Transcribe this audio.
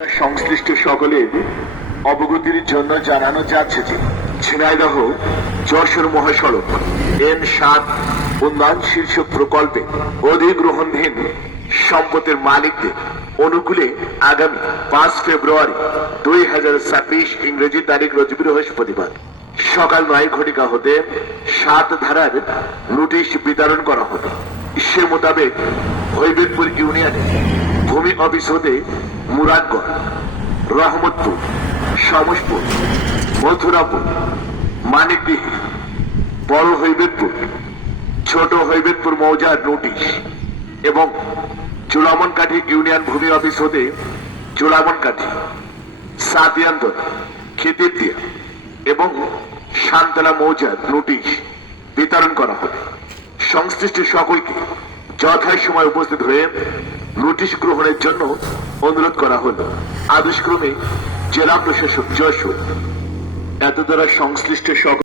সংশ্লিষ্ট সকলের অবগতির জন্য জানানো যাচ্ছে যে ঝিনাইদহ যশোর মহাসড়ক N7 উন্নয়ন শীর্ষক প্রকল্পে অধিগ্রহণধীন সম্পদের মালিকদের অনুকূলে আগামী 5 ফেব্রুয়ারি 2026 ইংরেজি তারিখ রোজ বৃহস্পতিবার সকাল 9 ঘটিকা হতে 7 ধারার নোটিশ বিতরণ করা হবে। সে মোতাবেক হবিবপুর ইউনিয়নে ভূমি অফিস হতে মুরাদগড়, রহমতপুর, শামসপুর, মথুরাপুর, মানিকদিহি, বড় হবিবপুর, ছোট হবিবপুর মৌজার নোটিশ এবং চুলামনকাঠি ইউনিয়ন ভূমি অফিস হতে চুলামনকাঠি, সাতিয়ান্তর, খিতিরদিয়া এবং শান্তলা মৌজার নোটিশ বিতরণ করা হবে। সংশ্লিষ্ট সকলকে যথাসময়ে উপস্থিত হয়ে নোটিশ গ্রহণের জন্য অনুরোধ করা হল। আদেশক্রমে জেলা প্রশাসক যশোর। এত দ্বারা সংশ্লিষ্ট সকল